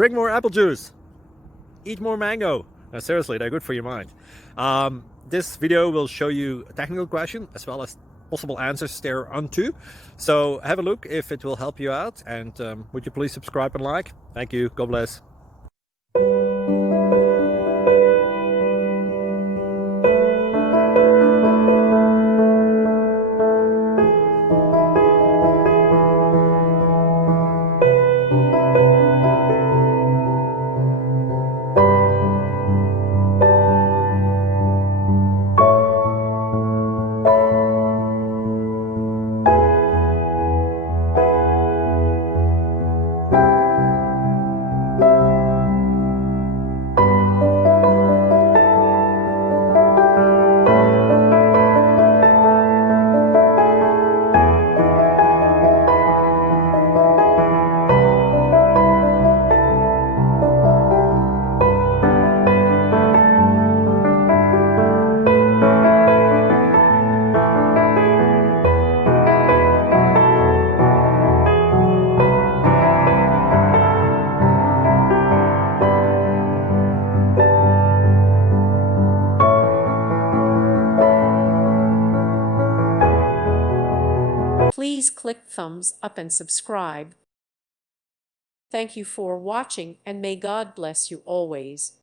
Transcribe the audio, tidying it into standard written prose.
Drink more apple juice. Eat more mango. Seriously, they're good for your mind. This video will show you a technical question as well as possible answers thereunto. So have a look if it will help you out, and would you please subscribe and like? Thank you. God bless. Please click thumbs up and subscribe. Thank you for watching, and may God bless you always.